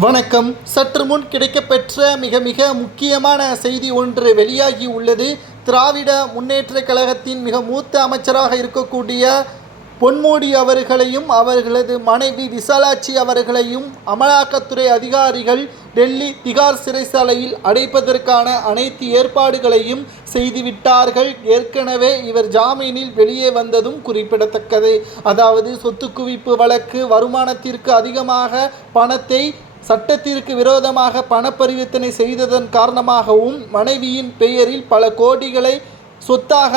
வணக்கம். சற்று முன் கிடைக்கப்பெற்ற மிக மிக முக்கியமான செய்தி ஒன்று வெளியாகி உள்ளது. திராவிட முன்னேற்ற கழகத்தின் மிக மூத்த அமைச்சராக இருக்கக்கூடிய பொன்மோடி அவர்களையும் அவர்களது மனைவி விசாலாட்சி அவர்களையும் அமலாக்கத்துறை அதிகாரிகள் டெல்லி திகார் சிறைச்சாலையில் அடைப்பதற்கான அனைத்து ஏற்பாடுகளையும் செய்துவிட்டார்கள். ஏற்கனவே இவர் ஜாமீனில் வெளியே வந்ததும் குறிப்பிடத்தக்கது. அதாவது சொத்து குவிப்பு வழக்கு வருமானத்திற்கு அதிகமாக பணத்தை சட்டத்திற்கு விரோதமாக பணப்பரிவர்த்தனை செய்ததன் காரணமாகவும் மனைவியின் பெயரில் பல கோடிகளை சொத்தாக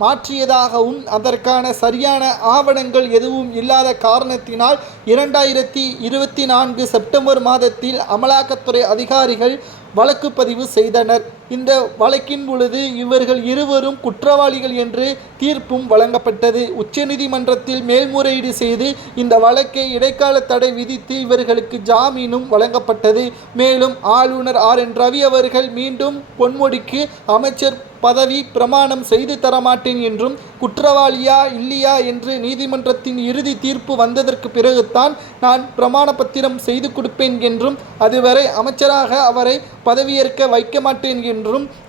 மாற்றியதாகவும் அதற்கான சரியான ஆவணங்கள் எதுவும் இல்லாத காரணத்தினால் இரண்டாயிரத்தி இருபத்தி நான்கு செப்டம்பர் மாதத்தில் அமலாக்கத்துறை அதிகாரிகள் வழக்கு பதிவு செய்தனர். இந்த வழக்கின் பொழுது இவர்கள் இருவரும் குற்றவாளிகள் என்று தீர்ப்பும் வழங்கப்பட்டது. உச்சநீதிமன்றத்தில் மேல்முறையீடு செய்து இந்த வழக்கை இடைக்கால தடை விதித்து இவர்களுக்கு ஜாமீனும் வழங்கப்பட்டது. மேலும் ஆளுநர் ஆர் என் ரவி அவர்கள் மீண்டும் பொன்முடிக்கு அமைச்சர் பதவி பிரமாணம் செய்து தரமாட்டேன் என்றும் குற்றவாளியா இல்லையா என்று நீதிமன்றத்தின் இறுதி தீர்ப்பு வந்ததற்கு பிறகுதான் நான் பிரமாண பத்திரம் செய்து கொடுப்பேன் என்றும் அதுவரை அமைச்சராக அவரை பதவியேற்க வைக்க மாட்டேன் என்றும்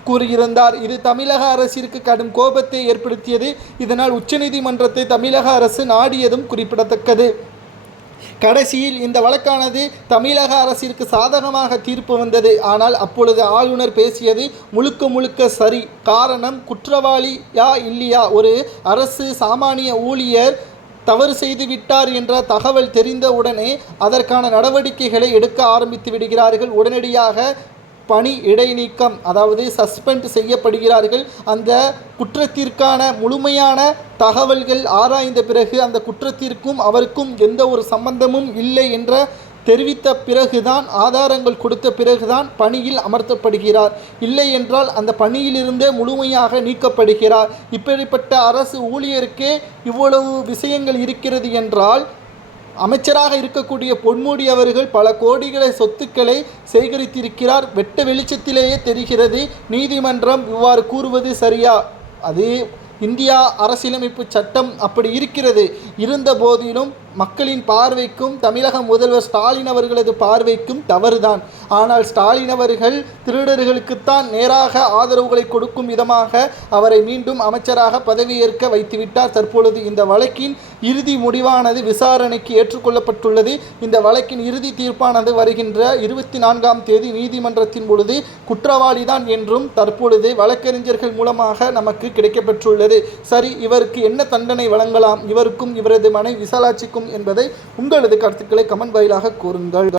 கூறியிருந்தார். இது தமிழக அரசிற்கு கடும் கோபத்தை ஏற்படுத்தியது. இதனால் உச்சநீதிமன்றத்தை தமிழக அரசு நாடியதும் குறிப்பிடத்தக்கது. கடைசியில் இந்த வழக்கானது தமிழக அரசிற்கு சாதகமாக தீர்ப்பு வந்தது. ஆனால் அப்பொழுது ஆளுநர் பேசியது முழுக்க முழுக்க சரி. காரணம் குற்றவாளியா இல்லையா? ஒரு அரசு சாமானிய ஊழியர் தவறு செய்து விட்டார் என்ற தகவல் தெரிந்தவுடனே அதற்கான நடவடிக்கைகளை எடுக்க ஆரம்பித்து விடுகிறார்கள். உடனடியாக பணி இடைநீக்கம் அதாவது சஸ்பெண்ட் செய்யப்படுகிறார்கள். அந்த குற்றத்திற்கான முழுமையான தகவல்கள் ஆராய்ந்த பிறகு அந்த குற்றத்திற்கும் அவருக்கும் எந்த ஒரு சம்பந்தமும் இல்லை என்ற தெரிவித்த பிறகுதான் ஆதாரங்கள் கொடுத்த பிறகுதான் பணியில் அமர்த்தப்படுகிறார். இல்லை என்றால் அந்த பணியிலிருந்தே முழுமையாக நீக்கப்படுகிறார். இப்படிப்பட்ட அரசு ஊழியருக்கே இவ்வளவு விஷயங்கள் இருக்கிறது என்றால் அமைச்சராக இருக்கக்கூடிய பொன்முடி அவர்கள் பல கோடிகளை சொத்துக்களை சேகரித்திருக்கிறார். வெட்ட வெளிச்சத்திலேயே தெரிகிறது நீதிமன்றம் இவ்வாறு கூறுவது சரியா? அது இந்தியா அரசியலமைப்பு சட்டம் அப்படி இருக்கிறது. இருந்த போதிலும் மக்களின் பார்வைக்கும் தமிழக முதல்வர் ஸ்டாலின் அவர்களது பார்வைக்கும் தவறுதான். ஆனால் ஸ்டாலின் அவர்கள் திருடர்களுக்குத்தான் நேராக ஆதரவுகளை கொடுக்கும் விதமாக அவரை மீண்டும் அமைச்சராக பதவியேற்க வைத்துவிட்டார். தற்பொழுது இந்த வழக்கின் இறுதி முடிவானது விசாரணைக்கு ஏற்றுக்கொள்ளப்பட்டுள்ளது. இந்த வழக்கின் இறுதி தீர்ப்பானது வருகின்ற இருபத்தி நான்காம் தேதி நீதிமன்றத்தின் பொழுது குற்றவாளிதான் என்றும் தற்பொழுது வழக்கறிஞர்கள் மூலமாக நமக்கு கிடைக்கப்பெற்றுள்ளது. சரி இவருக்கு என்ன தண்டனை வழங்கலாம்? இவருக்கும் இவரது மனை விசாலாட்சிக்கும் என்பதை உங்களது கருத்துக்களை கமெண்ட் வாயிலாக கூறுங்கள்.